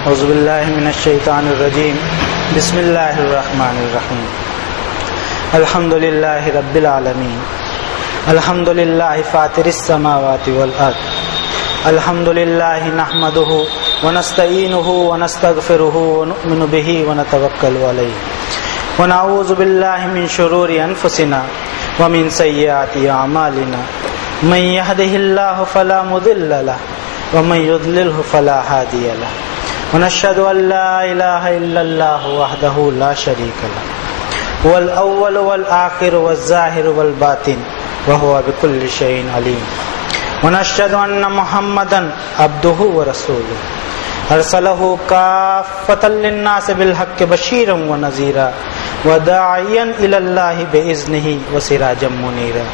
اعوذ باللہ من الشیطان الرجیم بسم اللہ الرحمن الرحیم الحمد للہ رب العالمین الحمد للہ فاطر السماوات والارض الحمد للہ نحمده ونستعینه ونستغفره ونؤمن به ونتوکل علیہ ونعوذ باللہ من شرور انفسنا ومن سیئات اعمالنا من يهده الله فلا مضل له ومن يضلله فلا هادي له ونشهد أن لا إله إلا الله وحده لا شريك له هو الأول والآخر والظاهر والباطن وهو بكل شيء عليم ونشهد أن محمدا عبده ورسوله أرسله كافة للناس بالحق بشيرا ونذيرا وداعيا إلى الله بإذنه وسراجا منيرا۔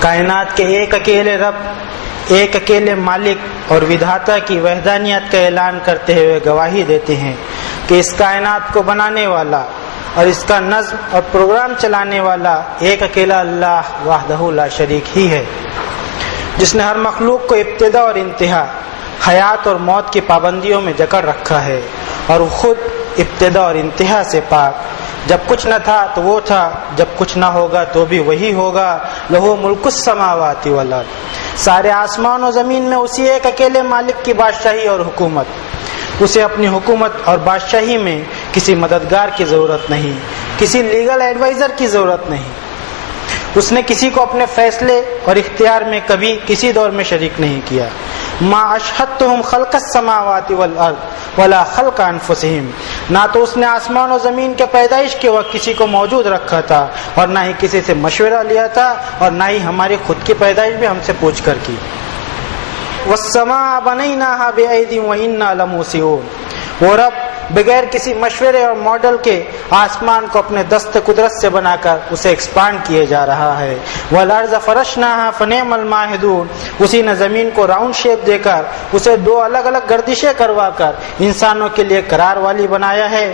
کائنات کے ایک اکیلے رب، ایک اکیلے مالک اور ودھاتا کی وحدانیت کا اعلان کرتے ہوئے گواہی دیتے ہیں کہ اس کائنات کو بنانے والا اور اس کا نظم اور پروگرام چلانے والا ایک اکیلا اللہ وحدہ لا شریک ہی ہے، جس نے ہر مخلوق کو ابتدا اور انتہا، حیات اور موت کی پابندیوں میں جکڑ رکھا ہے، اور وہ خود ابتدا اور انتہا سے پاک۔ جب کچھ نہ تھا تو وہ تھا، جب کچھ نہ ہوگا تو بھی وہی ہوگا۔ لہو ملک السماوات والارض، سارے آسمان و زمین میں اسی ایک اکیلے مالک کی بادشاہی اور حکومت۔ اسے اپنی حکومت اور بادشاہی میں کسی مددگار کی ضرورت نہیں، کسی لیگل ایڈوائزر کی ضرورت نہیں۔ اس نے کسی کو اپنے فیصلے اور اختیار میں کبھی کسی دور میں شریک نہیں کیا۔ ما اشہدتہم خلق السماوات والارض ولا خلق انفسہم، نہ تو اس نے آسمان و زمین کے پیدائش کے وقت کسی کو موجود رکھا تھا، اور نہ ہی کسی سے مشورہ لیا تھا، اور نہ ہی ہماری خود کی پیدائش بھی ہم سے پوچھ کر کی۔ والسماء بنیناہا بأید وإنا لموسعون، وہ رب بغیر کسی مشورے اور ماڈل کے آسمان کو اپنے دست قدرت سے بنا کر اسے ایکسپانڈ کیے جا رہا ہے۔ والارض فرشناہا فنعم الماہدون، اسی نے زمین کو راؤنڈ شیپ دے کر اسے دو الگ الگ گردشیں کروا کر انسانوں کے لیے قرار والی بنایا ہے۔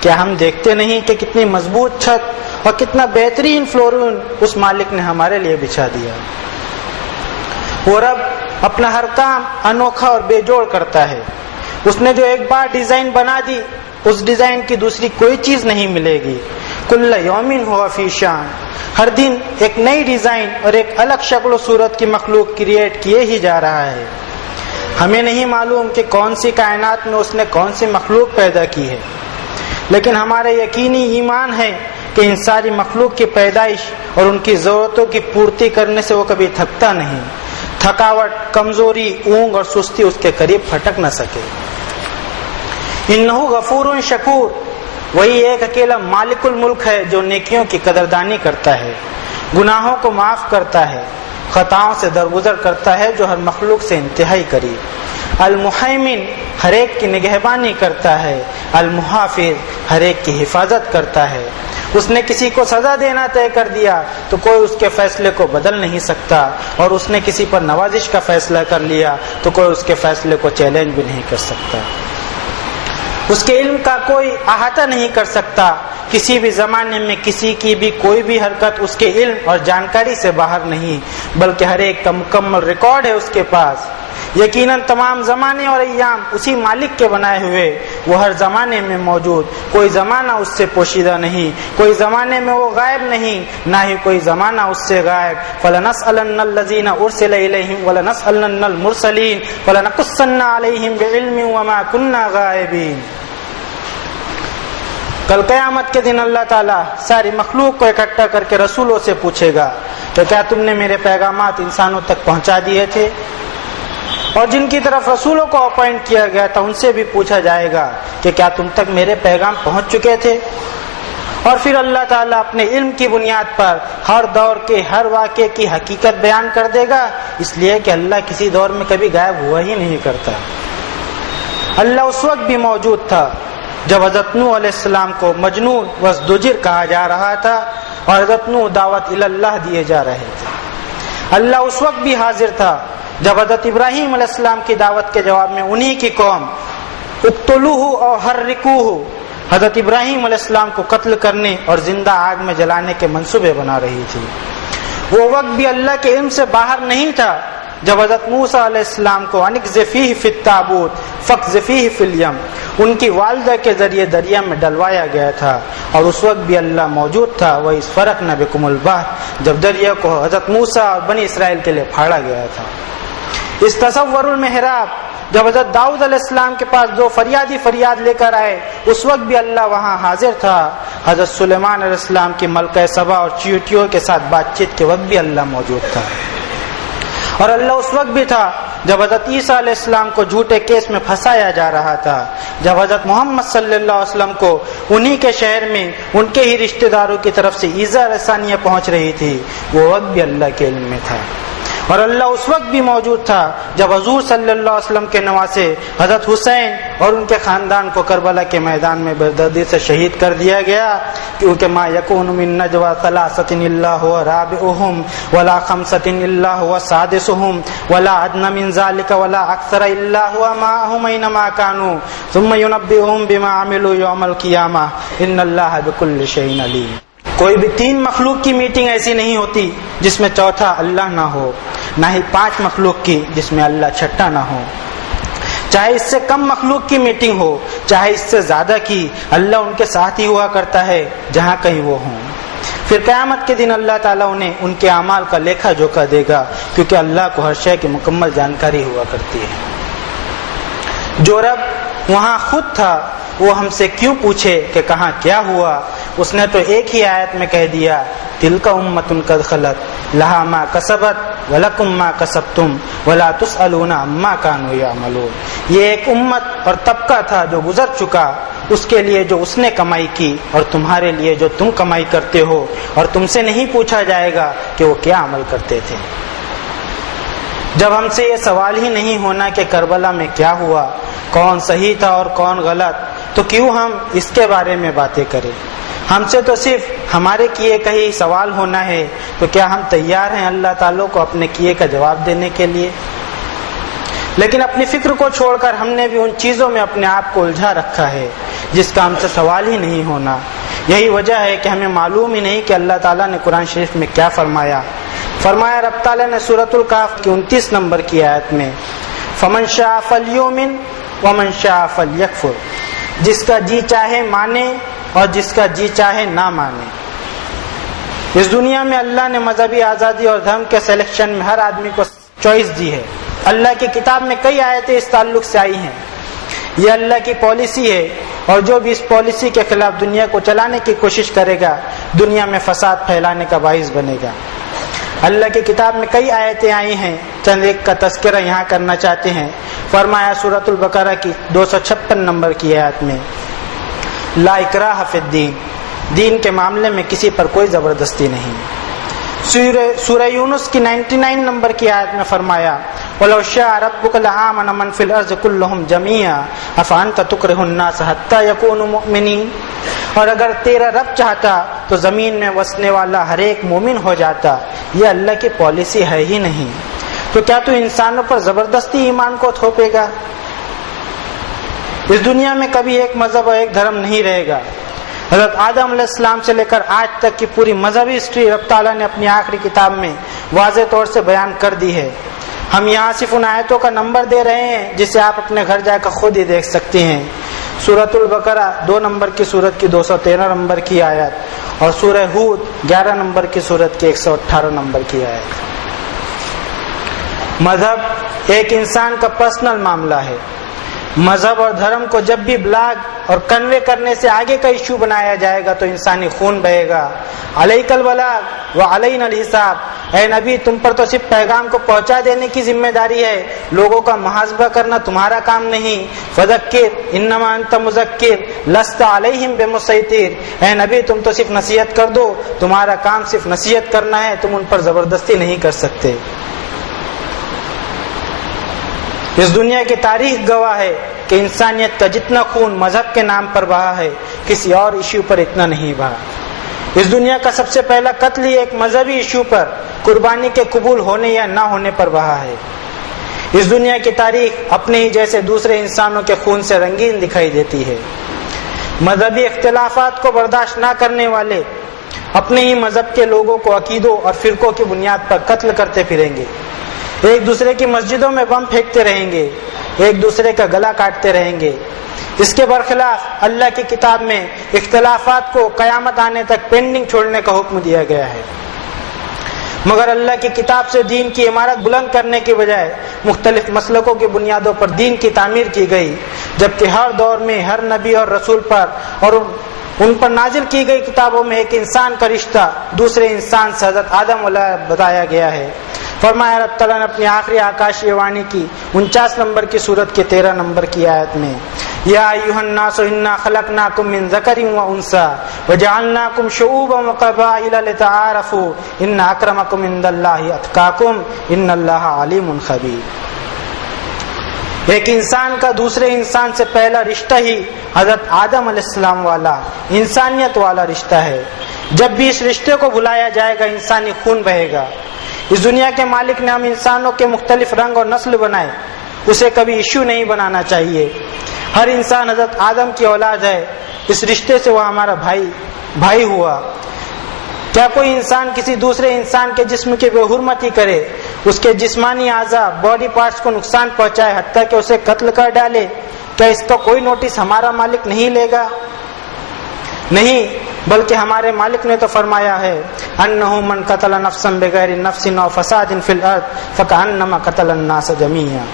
کیا ہم دیکھتے نہیں کہ کتنی مضبوط چھت اور کتنا بہترین فلورین اس مالک نے ہمارے لیے بچھا دیا۔ وہ رب اپنا ہر کام انوکھا اور بے جوڑ کرتا ہے۔ اس نے جو ایک بار ڈیزائن بنا دی، اس ڈیزائن کی دوسری کوئی چیز نہیں ملے گی۔ کل یوم ہوا فی شان، ہر دن ایک نئی ڈیزائن اور ایک الگ شکل و صورت کی مخلوق کریٹ کیے ہی جا رہا ہے۔ ہمیں نہیں معلوم کہ کون سی کائنات میں اس نے کون سی مخلوق پیدا کی ہے، لیکن ہمارا یقینی ایمان ہے کہ ان ساری مخلوق کی پیدائش اور ان کی ضرورتوں کی پورتی کرنے سے وہ کبھی تھکتا نہیں۔ تھکاوٹ، کمزوری، اونگ اور سستی اس کے قریب پھٹک نہ سکے۔ انہ غفور شکور، وہی ایک اکیلا مالک الملک ہے جو نیکیوں کی قدردانی کرتا ہے، گناہوں کو معاف کرتا ہے، خطاؤں سے درگزر کرتا ہے جو ہر مخلوق سے انتہائی قریب۔ المحیمن، ہر ایک کی نگہبانی کرتا ہے، المحافظ، ہر ایک کی حفاظت کرتا ہے۔ اس نے کسی کو سزا دینا طے کر دیا تو کوئی اس کے فیصلے کو بدل نہیں سکتا، اور اس نے کسی پر نوازش کا فیصلہ کر لیا تو کوئی اس کے فیصلے کو چیلنج بھی نہیں کر سکتا۔ اس کے علم کا کوئی احاطہ نہیں کر سکتا، کسی بھی زمانے میں کسی کی بھی کوئی بھی حرکت اس کے علم اور جانکاری سے باہر نہیں، بلکہ ہر ایک کا مکمل ریکارڈ ہے اس کے پاس۔ یقیناً تمام زمانے اور ایام اسی مالک کے بنائے ہوئے، وہ ہر زمانے میں موجود، کوئی زمانہ اس سے پوشیدہ نہیں، کوئی زمانے میں وہ غائب نہیں، نہ ہی کوئی زمانہ اس سے غائب۔ فَلَنَسْأَلَنَّ الَّذِينَ أُرْسِلَ إِلَيْهِمْ وَلَنَسْأَلَنَّ الْمُرْسَلِينَ وَلَنَقُصَّنَّ عَلَيْهِمْ بِعِلْمٍ وَمَا كُنَّا غَائِبِينَ۔ کل قیامت کے دن اللہ تعالیٰ ساری مخلوق کو اکٹھا کر کے رسولوں سے پوچھے گا کہ کیا تم نے میرے پیغامات انسانوں تک پہنچا دیے تھے؟ اور جن کی طرف رسولوں کو اپوائنٹ کیا گیا تھا ان سے بھی پوچھا جائے گا کہ کیا تم تک میرے پیغام پہنچ چکے تھے؟ اور پھر اللہ تعالیٰ اپنے علم کی بنیاد پر ہر دور کے ہر واقعے کی حقیقت بیان کر دے گا، اس لیے کہ اللہ کسی دور میں کبھی غائب ہوا ہی نہیں کرتا۔ اللہ اس وقت بھی موجود تھا جب حضرت نوح علیہ السلام کو مجنون وازدجر کہا جا رہا تھا اور حضرت نوح دعوت اللہ دیے جا رہے تھے۔ اللہ اس وقت بھی حاضر تھا جب حضرت ابراہیم علیہ السلام کی دعوت کے جواب میں انہی کی قوم اقتلوہ اور حرقوہ، حضرت ابراہیم علیہ السلام کو قتل کرنے اور زندہ آگ میں جلانے کے منصوبے بنا رہی تھی۔ وہ وقت بھی اللہ کے علم سے باہر نہیں تھا، جب حضرت موسیٰ علیہ السلام کو انقذفیہ فی التابوت فاقذفیہ فی الیم ان کی والدہ کے ذریعے دریا میں ڈلوایا گیا تھا، اور اس وقت بھی اللہ موجود تھا، وَإِذْ فَرَقْنَا بِكُمُ الْبَحْرَ جب دریا کو حضرت موسیٰ اور بنی اسرائیل کے لیے پھاڑا گیا تھا۔ اس تصور المحراب جب حضرت داؤد علیہ السلام کے پاس دو فریادی فریاد لے کر آئے، اس وقت بھی اللہ وہاں حاضر تھا۔ حضرت سلیمان علیہ السلام کی ملکہ سبا اور چیونٹیوں کے ساتھ بات چیت کے وقت بھی اللہ موجود تھا، اور اللہ اس وقت بھی تھا جب حضرت عیسیٰ علیہ السلام کو جھوٹے کیس میں پھنسایا جا رہا تھا، جب حضرت محمد صلی اللہ علیہ وسلم کو انہی کے شہر میں ان کے ہی رشتہ داروں کی طرف سے ایذا رسانیاں پہنچ رہی تھی، وہ وقت بھی اللہ کے علم میں تھا۔ اور اللہ اس وقت بھی موجود تھا جب حضور صلی اللہ علیہ وسلم کے نواسے حضرت حسین اور ان کے خاندان کو کربلا کے میدان میں بردردی سے شہید کر دیا گیا، کیونکہ ما یکون من نجوى ثلاثة الا هو رابعهم ولا خمسة الا هو سادسهم ولا ادنى من ذلك ولا اكثر الا هو معهم اينما كانوا ثم ينبئهم بما عملوا يوم القيامة ان الله بكل شيء عليم۔ کوئی بھی تین مخلوق کی میٹنگ ایسی نہیں ہوتی جس میں چوتھا اللہ نہ ہو، نہ ہی پانچ مخلوق کی جس میں اللہ چھٹا نہ ہو۔ چاہے اس سے کم مخلوق کی میٹنگ ہو، چاہے اس سے زیادہ کی، اللہ ان کے ساتھ ہی ہوا کرتا ہے جہاں کہیں وہ ہوں۔ پھر قیامت کے دن اللہ تعالیٰ انہیں ان کے اعمال کا لیکھا جوکھا دے گا، کیونکہ اللہ کو ہر شے کی مکمل جانکاری ہوا کرتی ہے۔ جو رب وہاں خود تھا وہ ہم سے کیوں پوچھے کہ کہاں کیا ہوا؟ اس نے تو ایک ہی آیت میں کہہ دیا، تلک امۃ قد خلت لہا ما کسبت ولکم ما کسبتم ولا تسألون عما کانوا یعملون۔ یہ ایک امت اور طبقہ تھا جو گزر چکا، اس کے لیے جو اس نے کمائی کی، اور تمہارے لیے جو تم کمائی کرتے ہو، اور تم سے نہیں پوچھا جائے گا کہ وہ کیا عمل کرتے تھے۔ جب ہم سے یہ سوال ہی نہیں ہونا کہ کربلا میں کیا ہوا، کون صحیح تھا اور کون غلط، تو کیوں ہم اس کے بارے میں باتیں کریں؟ ہم سے تو صرف ہمارے کیے کا ہی سوال ہونا ہے، تو کیا ہم تیار ہیں اللہ تعالیٰ کو اپنے کیے کا جواب دینے کے لیے؟ لیکن اپنی فکر کو چھوڑ کر ہم نے بھی ان چیزوں میں اپنے آپ کو الجھا رکھا ہے جس کا ہم سے سوال ہی نہیں ہونا۔ یہی وجہ ہے کہ ہمیں معلوم ہی نہیں کہ اللہ تعالیٰ نے قرآن شریف میں کیا فرمایا۔ رب تعالیٰ نے سورۃ الکہف کی 29 نمبر کی آیت میں فمن شاء فلیؤمن ومن شاء فلیکفر، جس کا جی چاہے مانے اور جس کا جی چاہے نہ مانے۔ اس دنیا میں اللہ نے مذہبی آزادی اور دھرم کے سلیکشن میں ہر آدمی کو چوائس دی ہے۔ اللہ کی کتاب میں کئی آیتیں اس تعلق سے آئی ہیں۔ یہ اللہ کی پالیسی ہے، اور جو بھی اس پالیسی کے خلاف دنیا کو چلانے کی کوشش کرے گا دنیا میں فساد پھیلانے کا باعث بنے گا۔ اللہ کی کتاب میں کئی آیتیں آئی ہیں، چند ایک کا تذکرہ یہاں کرنا چاہتے ہیں۔ فرمایا سورۃ البقرہ کی 256 نمبر کی آیت میں، لا اکراہ فی الدین، دین کے معاملے میں کسی پر کوئی زبردستی نہیں۔ سورہ یونس کی 99 نمبر کی آیت میں فرمایا، وَلَوْ شَاءَ رَبُّكَ لَآمَنَ مَنْ فِي الْأَرْضِ كُلُّهُمْ جَمِيعًا أَفَأَنْتَ تُكْرِهُ النَّاسَ حَتَّى يَكُونُوا مُؤْمِنِينَ، اور اگر تیرا رب چاہتا تو زمین میں وسنے والا ہر ایک مومن ہو جاتا۔ یہ اللہ کی پالیسی ہے ہی نہیں، تو کیا تو انسانوں پر زبردستی ایمان کو تھوپے گا؟ اس دنیا میں کبھی ایک مذہب اور ایک دھرم نہیں رہے گا۔ حضرت آدم علیہ السلام سے لے کر آج تک کی پوری مذہبی ہسٹری رب تعالیٰ نے اپنی آخری کتاب میں واضح طور سے بیان کر دی ہے۔ ہم یہاں صرف ان آیتوں کا نمبر دے رہے ہیں جسے آپ اپنے گھر جا کر خود ہی دیکھ سکتے ہیں۔ سورۃ البقرہ 2 نمبر کی سورت کی 213 نمبر کی آیت، اور سورہ ہود 11 نمبر کی سورت کی 118 نمبر کی آیت۔ مذہب ایک انسان کا پرسنل معاملہ ہے۔ مذہب اور دھرم کو جب بھی بلاگ اور کنوے کرنے سے آگے کا ایشو بنایا جائے گا تو انسانی خون بہے گا۔ علیک البلاغ وعلینا الحساب، اے نبی تم پر تو صرف پیغام کو پہنچا دینے کی ذمہ داری ہے، لوگوں کا محاسبہ کرنا تمہارا کام نہیں۔ فذکر انما انت مذکر لست علیہم بمسیطر، اے نبی تم تو صرف نصیحت کر دو، تمہارا کام صرف نصیحت کرنا ہے، تم ان پر زبردستی نہیں کر سکتے۔ اس دنیا کی تاریخ گواہ ہے کہ انسانیت کا جتنا خون مذہب کے نام پر بہا ہے کسی اور ایشو پر اتنا نہیں بہا۔ اس دنیا کا سب سے پہلا قتل ہی ایک مذہبی ایشو پر، قربانی کے قبول ہونے یا نہ ہونے پر بہا ہے۔ اس دنیا کی تاریخ اپنے ہی جیسے دوسرے انسانوں کے خون سے رنگین دکھائی دیتی ہے۔ مذہبی اختلافات کو برداشت نہ کرنے والے اپنے ہی مذہب کے لوگوں کو عقیدوں اور فرقوں کی بنیاد پر قتل کرتے پھریں گے۔ ایک دوسرے کی مسجدوں میں بم پھینکتے رہیں گے، ایک دوسرے کا گلا کاٹتے رہیں گے۔ اس کے برخلاف اللہ کی کتاب میں اختلافات کو قیامت آنے تک پینڈنگ چھوڑنے کا حکم دیا گیا ہے، مگر اللہ کی کتاب سے دین کی عمارت بلند کرنے کی بجائے مختلف مسلکوں کی بنیادوں پر دین کی تعمیر کی گئی، جبکہ ہر دور میں ہر نبی اور رسول پر اور ان پر نازل کی گئی کتابوں میں ایک انسان کا رشتہ دوسرے انسان سے حضرت آدم علیہ بتایا گیا ہے۔ فرمایا رب تعالیٰ نے اپنی آخری آکاشی وانی کی 49 نمبر کی سورت کے 13 نمبر کی آیت میں، یا ایھا الناس انا خلقناکم من ذکر و انثی وجعلناکم شعوبا وقبائل لتعارفوا ان اکرمکم عند اللہ اتقاکم ان اللہ علیم خبیر۔ ایک انسان کا دوسرے انسان سے پہلا رشتہ ہی حضرت آدم علیہ السلام والا انسانیت والا رشتہ ہے۔ جب بھی اس رشتے کو بھلایا جائے گا انسانی خون بہے گا۔ اس دنیا کے مالک نے ہم انسانوں کے مختلف رنگ اور نسل بنائے، اسے کبھی ایشو نہیں بنانا چاہیے۔ ہر انسان حضرت آدم کی اولاد ہے، اس رشتے سے وہ ہمارا بھائی ہوا۔ کیا کوئی انسان کسی دوسرے انسان کے جسم کی بے حرمتی کرے، اس کے جسمانی اعضاء باڈی پارٹس کو نقصان پہنچائے، حتیٰ کہ اسے قتل کر ڈالے، کیا اس کا کوئی نوٹس ہمارا مالک نہیں لے گا؟ نہیں، بلکہ ہمارے مالک نے تو فرمایا ہے انہ من قتل نفسا بغیر نفس او فساد فی الارض فکأنما قتل الناس جميعا۔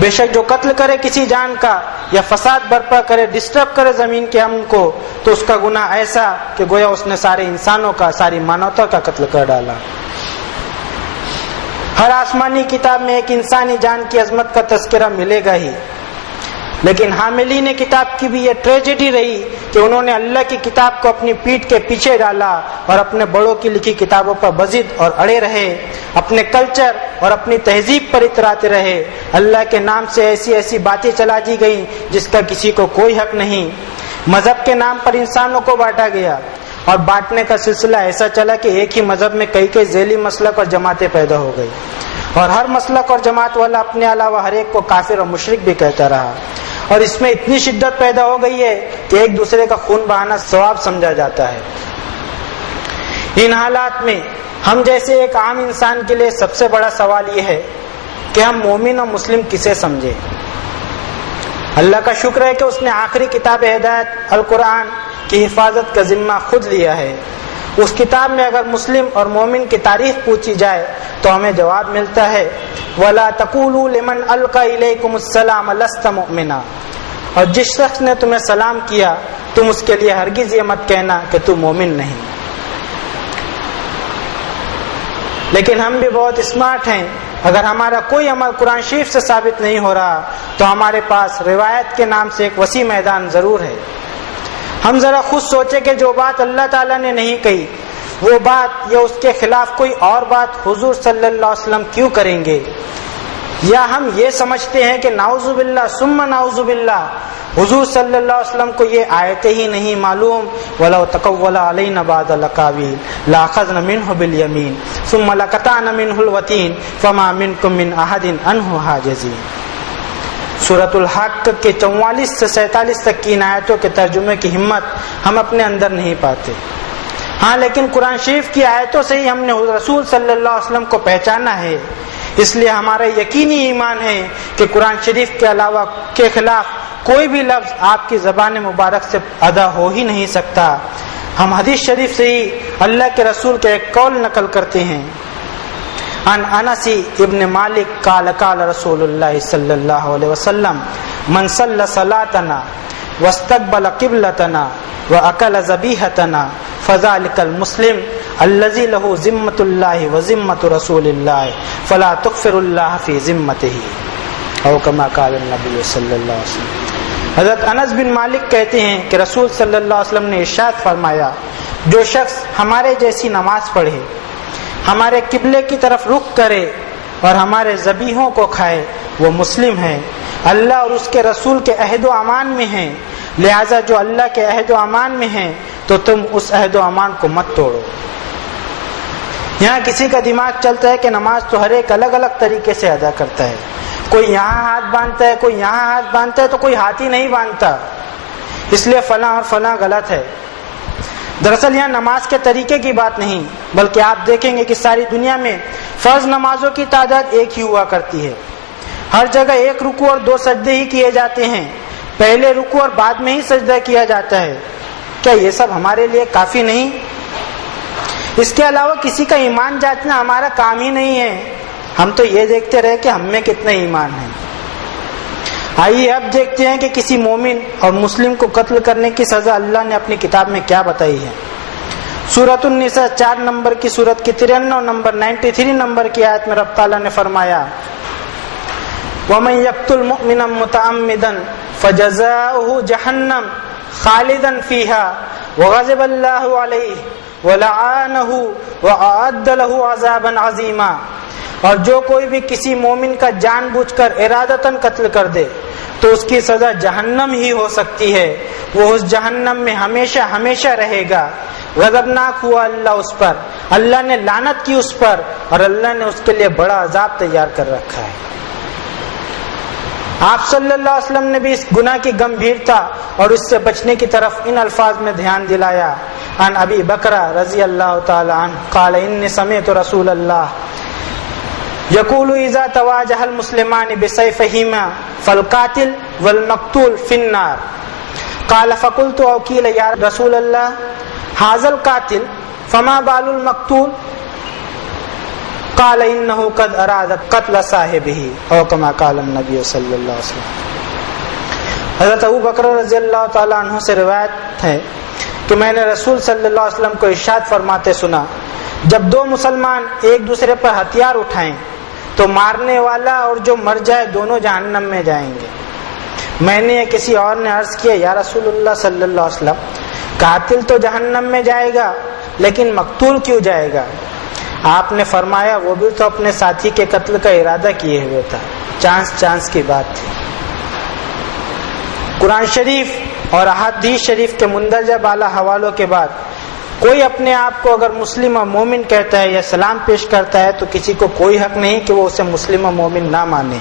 بے شک جو قتل کرے کسی جان کا یا فساد برپا کرے، ڈسٹرب کرے زمین کے امن کو، تو اس کا گناہ ایسا کہ گویا اس نے سارے انسانوں کا، ساری مانوتا کا قتل کر ڈالا۔ ہر آسمانی کتاب میں ایک انسانی جان کی عظمت کا تذکرہ ملے گا ہی، لیکن حاملین کتاب کی بھی یہ ٹریجڈی رہی کہ انہوں نے اللہ کی کتاب کو اپنی پیٹھ کے پیچھے ڈالا اور اپنے بڑوں کی لکھی کتابوں پر بضد اور اڑے رہے، اپنے کلچر اور اپنی تہذیب پر اتراتے رہے۔ اللہ کے نام سے ایسی باتیں چلا دی گئیں جس کا کسی کو کوئی حق نہیں۔ مذہب کے نام پر انسانوں کو بانٹا گیا اور بانٹنے کا سلسلہ ایسا چلا کہ ایک ہی مذہب میں کئی ذیلی مسلک اور جماعتیں پیدا ہو گئی، اور ہر مسلک اور جماعت والا اپنے علاوہ ہر ایک کو کافر اور مشرک بھی کہتا رہا، اور اس میں اتنی شدت پیدا ہو گئی ہے کہ ایک دوسرے کا خون بہانا ثواب سمجھا جاتا ہے۔ ان حالات میں ہم جیسے ایک عام انسان کے لیے سب سے بڑا سوال یہ ہے کہ ہم مومن اور مسلم کسے سمجھیں۔ اللہ کا شکر ہے کہ اس نے آخری کتاب ہدایت القرآن کی حفاظت کا ذمہ خود لیا ہے۔ اس کتاب میں اگر مسلم اور مومن کی تاریخ پوچھی جائے تو ہمیں جواب ملتا ہے وَلَا تَقُولُوا لِمَنْ أَلْقَى إِلَيْكُمُ السَّلَامَ لَسْتَ مُؤْمِنًا، اور جس شخص نے تمہیں سلام کیا تم اس کے لیے ہرگز یہ مت کہنا کہ تم مومن نہیں۔ لیکن ہم بھی بہت اسمارٹ ہیں، اگر ہمارا کوئی عمل قرآن شریف سے ثابت نہیں ہو رہا تو ہمارے پاس روایت کے نام سے ایک وسیع میدان ضرور ہے۔ ہم ذرا خود سوچیں کہ جو بات اللہ تعالیٰ نے نہیں کہی وہ بات یا اس کے خلاف کوئی اور بات حضور صلی اللہ علیہ وسلم کیوں کریں گے؟ یا ہم یہ سمجھتے ہیں کہ نعوذ باللہ ثم نعوذ باللہ حضور صلی اللہ علیہ وسلم کو یہ آیتیں ہی نہیں معلوم وَلَوْ تَقَوَّلَ عَلَيْنَا بَعْضَ الْأَقَاوِيلِ لَأَخَذْنَا مِنْهُ بِالْيَمِينِ ثُمَّ لَقَطَعْنَا مِنْهُ الْوَتِينَ فَمَا مِنْكُمْ مِنْ أَحَدٍ عَنْهُ حَاجِزِينَ۔ سورۃ الحق کے 44 سے 47 تک کی ان آیتوں کے ترجمے کی ہمت ہم اپنے اندر نہیں پاتے۔ ہاں، لیکن قرآن شریف کی آیتوں سے ہی ہم نے رسول صلی اللہ علیہ وسلم کو پہچانا ہے، اس لیے ہمارا یقینی ایمان ہے کہ قرآن شریف کے علاوہ کے خلاف کوئی بھی لفظ آپ کی زبان مبارک سے ادا ہو ہی نہیں سکتا۔ ہم حدیث شریف سے ہی اللہ کے رسول کے ایک قول نقل کرتے ہیں، عن انس ابن مالک قال قال رسول اللہ صلی اللہ علیہ وسلم من صلی صلاتنا واستقبل قبلتنا واکل ذبیحتنا فذلك المسلم الذي له ذمة الله وذمة رسول الله فلا تغفر الله في ذمته او كما قال النبي صلی اللہ علیہ وسلم۔ حضرت انس بن مالک کہتے ہیں کہ رسول صلی اللہ علیہ وسلم نے ارشاد فرمایا، جو شخص ہمارے جیسی نماز پڑھے، ہمارے قبلے کی طرف رخ کرے اور ہمارے ذبیحوں کو کھائے وہ مسلم ہے۔ اللہ اور اس کے رسول کے عہد و امان میں ہیں، لہذا جو اللہ کے عہد و امان میں ہیں تو تم اس عہد و امان کو مت توڑو۔ یہاں کسی کا دماغ چلتا ہے کہ نماز تو ہر ایک الگ الگ طریقے سے ادا کرتا ہے، کوئی یہاں ہاتھ باندھتا ہے، کوئی یہاں ہاتھ باندھتا ہے، تو کوئی ہاتھ ہی نہیں باندھتا، اس لیے فلاں اور فلاں غلط ہے۔ دراصل یہاں نماز کے طریقے کی بات نہیں، بلکہ آپ دیکھیں گے کہ ساری دنیا میں فرض نمازوں کی تعداد ایک ہی ہوا کرتی ہے، ہر جگہ ایک رکوع اور 2 سجدے ہی کیے جاتے ہیں، پہلے رکوع اور بعد میں ہی سجدہ کیا جاتا ہے، کیا یہ سب ہمارے لیے کافی نہیں؟ اس کے علاوہ کسی کا ایمان جانچنا ہمارا کام ہی نہیں ہے، ہم تو یہ دیکھتے رہے کہ ہم میں کتنا ایمان ہے۔ آئیے اب دیکھتے ہیں کہ کسی مومن اور مسلم کو قتل کرنے کی سزا اللہ نے اپنی کتاب میں کیا بتائی ہے۔ سورۃ النساء 4 نمبر کی سورت کی 93 نمبر 93 نمبر کی آیت میں رب تعالیٰ نے فرمایا وَمَن يَقْتُلْ مُؤْمِنًا مُتَعَمِّدًا فَجَزَاؤُهُ جَهَنَّمُ خَالِدًا فِيهَا وَغَضِبَ اللَّهُ عَلَيْهِ وَلَعَانَهُ وَأَعَدَّ لَهُ عَذَابًا عَظِيمًا، اور جو کوئی بھی کسی مومن کا جان بوجھ کر ارادتاً قتل کر دے تو اس کی سزا جہنم ہی ہو سکتی ہے، وہ اس جہنم میں ہمیشہ ہمیشہ رہے گا، غضبناک ہوا اللہ اس پر، اللہ نے لعنت کی اس پر، اور اللہ نے اس کے لیے بڑا عذاب تیار کر رکھا ہے۔ آپ صلی اللہ علیہ وسلم نے بھی اس گناہ کی گمبھیرتا اور اس سے بچنے کی طرف ان الفاظ میں دھیان دلایا۔ عن ابی بکرہ رضی اللہ تعالی عنہ قال انی سمعت رسول اللہ یقول اذا تواجہ المسلمان بسیفہما فالقاتل والمقتول فی النار، قال فقلت او قیل یا رسول اللہ ھذا القاتل فما بال المقتول، قال انه قد اراد قتل صاحبه او كما قال النبي صلی اللہ علیہ وسلم۔ حضرت ابو بکر رضی اللہ تعالی عنہ سے روایت ہے کہ میں نے رسول صلی اللہ علیہ وسلم کو ارشاد فرماتے سنا، جب 2 مسلمان ایک دوسرے پر ہتھیار اٹھائیں تو مارنے والا اور جو مر جائے دونوں جہنم میں جائیں گے۔ میں نے کسی اور نے عرض کیا یا رسول اللہ صلی اللہ علیہ وسلم، قاتل تو جہنم میں جائے گا لیکن مقتول کیوں جائے گا؟ آپ نے فرمایا وہ بھی تو اپنے ساتھی کے قتل کا ارادہ کیے ہوئے تھا، چانس کی بات تھی۔ قرآن شریف اور احادیث شریف کے مندرجہ بالا حوالوں کے بعد کوئی اپنے آپ کو اگر مسلم اور مومن کہتا ہے یا سلام پیش کرتا ہے تو کسی کو کوئی حق نہیں کہ وہ اسے مسلم اور مومن نہ مانے۔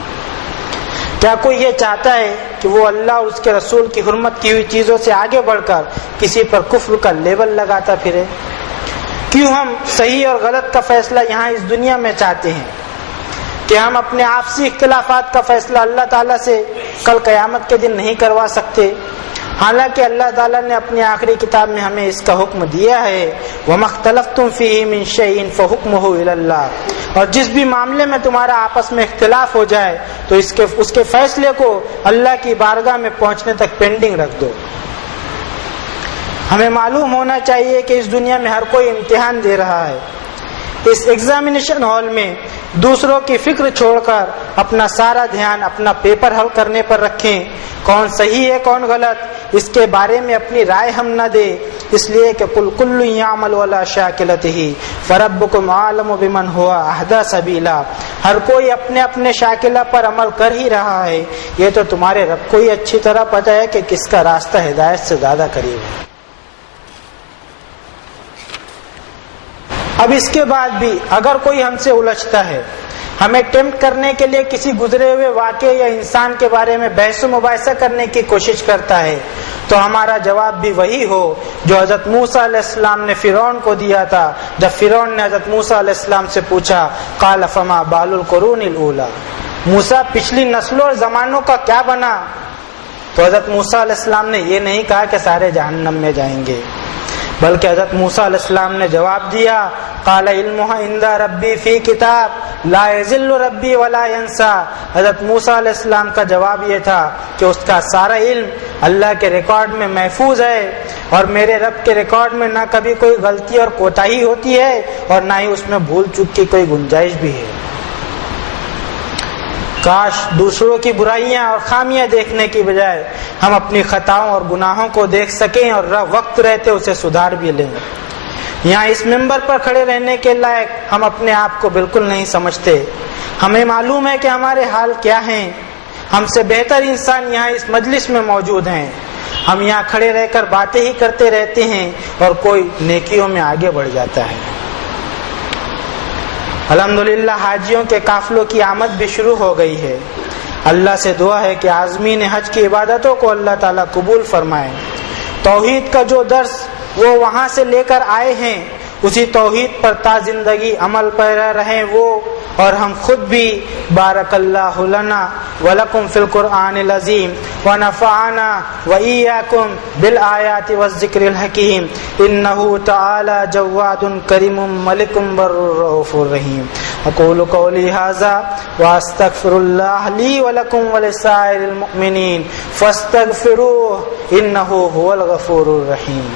کیا کوئی یہ چاہتا ہے کہ وہ اللہ اور اس کے رسول کی حرمت کی ہوئی چیزوں سے آگے بڑھ کر کسی پر کفر کا لیبل لگاتا پھرے؟ کیوں ہم صحیح اور غلط کا فیصلہ یہاں اس دنیا میں چاہتے ہیں کہ ہم اپنے آپسی اختلافات کا فیصلہ اللہ تعالیٰ سے کل قیامت کے دن نہیں کروا سکتے، حالانکہ اللہ تعالیٰ نے اپنی آخری کتاب میں ہمیں اس کا حکم دیا ہے وَمَا اخْتَلَفْتُمْ فِيهِ مِنْ شَيْءٍ فَحُكْمُهُ إِلَى اللَّهِ، اور جس بھی معاملے میں تمہارا آپس میں اختلاف ہو جائے تو اس کے فیصلے کو اللہ کی بارگاہ میں پہنچنے تک پینڈنگ رکھ دو۔ ہمیں معلوم ہونا چاہیے کہ اس دنیا میں ہر کوئی امتحان دے رہا ہے، اس ایگزامینیشن ہال میں دوسروں کی فکر چھوڑ کر اپنا سارا دھیان اپنا پیپر حل کرنے پر رکھیں، کون صحیح ہے کون غلط اس کے بارے میں اپنی رائے ہم نہ دے، اس لیے کہ قل کل یعمل علی شاکلتہ فربکم اعلم بمن هو اہدی سبیلا، ہر کوئی اپنے اپنے شاکلہ پر عمل کر ہی رہا ہے، یہ تو تمہارے رب کو ہی اچھی طرح پتہ ہے کہ کس کا راستہ ہدایت سے زیادہ قریب ہے۔ اب اس کے بعد بھی اگر کوئی ہم سے الجھتا ہے، ہمیں ٹیمپٹ کرنے کے لیے کسی گزرے ہوئے واقعے یا انسان کے بارے میں بحث و مباحثہ کرنے کی کوشش کرتا ہے تو ہمارا جواب بھی وہی ہو جو حضرت موسیٰ علیہ السلام نے فرعون کو دیا تھا جب فرعون نے حضرت موسیٰ علیہ السلام سے پوچھا قال فما بال القرون الاولی، موسیٰ پچھلی نسلوں اور زمانوں کا کیا بنا؟ تو حضرت موسیٰ علیہ السلام نے یہ نہیں کہا کہ سارے جہنم میں جائیں گے، بلکہ حضرت موسیٰ علیہ السلام نے جواب دیا قال علمها عند ربی فی کتاب لا یضل ربی ولا ینسا۔ حضرت موسیٰ علیہ السلام کا جواب یہ تھا کہ اس کا سارا علم اللہ کے ریکارڈ میں محفوظ ہے، اور میرے رب کے ریکارڈ میں نہ کبھی کوئی غلطی اور کوتاہی ہوتی ہے اور نہ ہی اس میں بھول چوک کی کوئی گنجائش بھی ہے۔ کاش دوسروں کی برائیاں اور خامیاں دیکھنے کی بجائے ہم اپنی خطاؤں اور گناہوں کو دیکھ سکیں اور وقت رہتے اسے سدھار بھی لیں۔ یہاں اس ممبر پر کھڑے رہنے کے لائق ہم اپنے آپ کو بالکل نہیں سمجھتے، ہمیں معلوم ہے کہ ہمارے حال کیا ہیں، ہم سے بہتر انسان یہاں اس مجلس میں موجود ہیں، ہم یہاں کھڑے رہ کر باتیں ہی کرتے رہتے ہیں اور کوئی نیکیوں میں آگے بڑھ جاتا ہے۔ الحمدللہ حاجیوں کے قافلوں کی آمد بھی شروع ہو گئی ہے، اللہ سے دعا ہے کہ عازمین حج کی عبادتوں کو اللہ تعالیٰ قبول فرمائے، توحید کا جو درس وہ وہاں سے لے کر آئے ہیں اسی توحید پر تا زندگی عمل پیرا رہیں وہ اور ہم خود بھی. بارک اللہ لنا ولکم فی القرآن العظیم ونفعنا وإیاکم بالآیات والذکر الحکیم انہ تعالی جواد کریم ملک بر رؤوف رحیم. اقول قولی ھذا واستغفر اللہ لی ولکم ولسائر المؤمنین فاستغفروہ انہ هو الغفور الرحیم.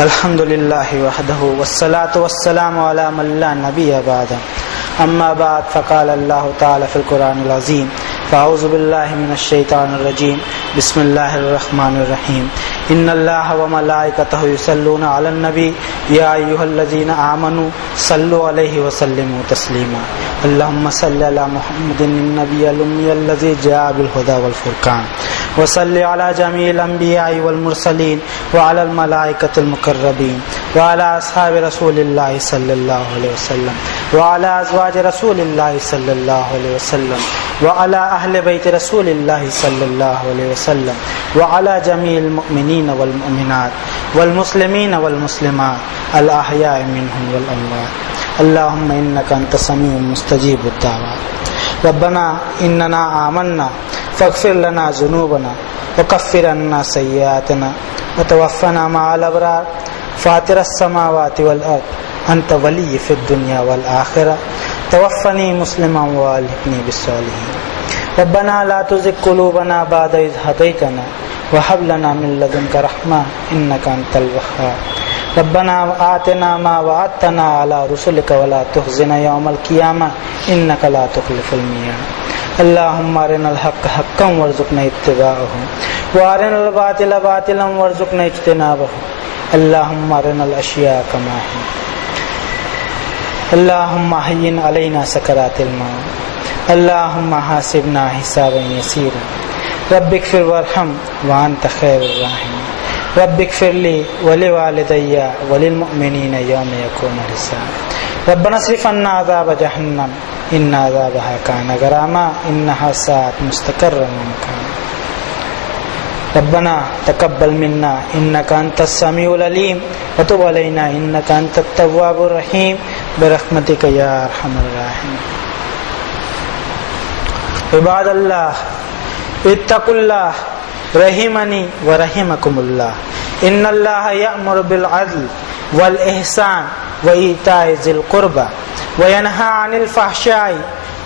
الحمدللہ وحدہ والصلاة والسلام علی من لا نبی بعدہ. اما بعد فقال اللہ تعالی فی القرآن العظیم فاعوذ باللہ من الشیطان الرجیم بسم اللہ الرحمن الرحیم. ان اللہ وملائکتہ یصلون علی النبی یا ایھا الذین آمنوا صلوا علیہ وسلموا تسلیما. اللہم صل علی محمد النبی الامی الذی جاء بالہدی والفرقان وصل علی جمیع الانبیاء والمرسلین وعلی الملائکۃ المقربین وعلی اصحاب رسول اللہ صلی اللہ علیہ وسلم وعلی ازواج رسول اللہ صلی اللہ علیہ وسلم وعلی اہل بیت رسول اللہ صلی اللہ علیہ وسلم وعلی جمیع المؤمنین والمؤمنات والمسلمین والمسلمات الاحیاء منهم والاموات. اللہم انک انت السمیع المستجیب الدعوات. ربنا اننا آمنا فاغفر لنا ذنوبنا وکفر عنا سیئاتنا وتوفنا مع الابرار. فاطر السماوات والارض انت ولی فی الدنیا والآخرہ توفنی مسلما والحقنی بالصالحین. ربنا لا تزغ قلوبنا بعد اذ ہدیتنا وہب لنا من لدنک رحمہ انک انت الوہاب. ربنا آتنا ما وعدتنا على رسلك ولا تخزنا يوم القيامة إنك لا تخلف الميعاد. اللهم أرنا الحق حقا وارزقنا اتباعه وأرنا الباطل باطلا وارزقنا اجتنابه. اللهم أرنا الأشياء كما هي. اللهم هين علينا سكرات الموت. اللهم حاسبنا حسابا يسيرا. رب اغفر وارحم وأنت خير الراحمين. رب اغفر لي ولوالدي وللمؤمنين يوم يقوم الحساب. ربنا اصرف عنا عذاب جهنم إن عذابها كان غراما إنها ساءت مستقرا ومقاما. ربنا تقبل منا إنك أنت السميع العليم وتب علينا إنك أنت التواب الرحيم برحمتك يا أرحم الراحمين. عباد الله اتقوا الله رحمني ورحمكم الله. ان الله يأمر بالعدل والإحسان وإيتاء ذي القربى وينهى عن الفحشاء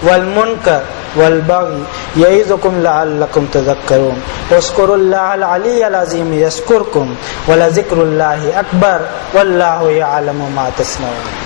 والمنكر والبغي يعظكم لعلكم تذكرون. واذكروا الله العلي العظيم يذكركم ولذكر الله أكبر والله يعلم ما تصنعون.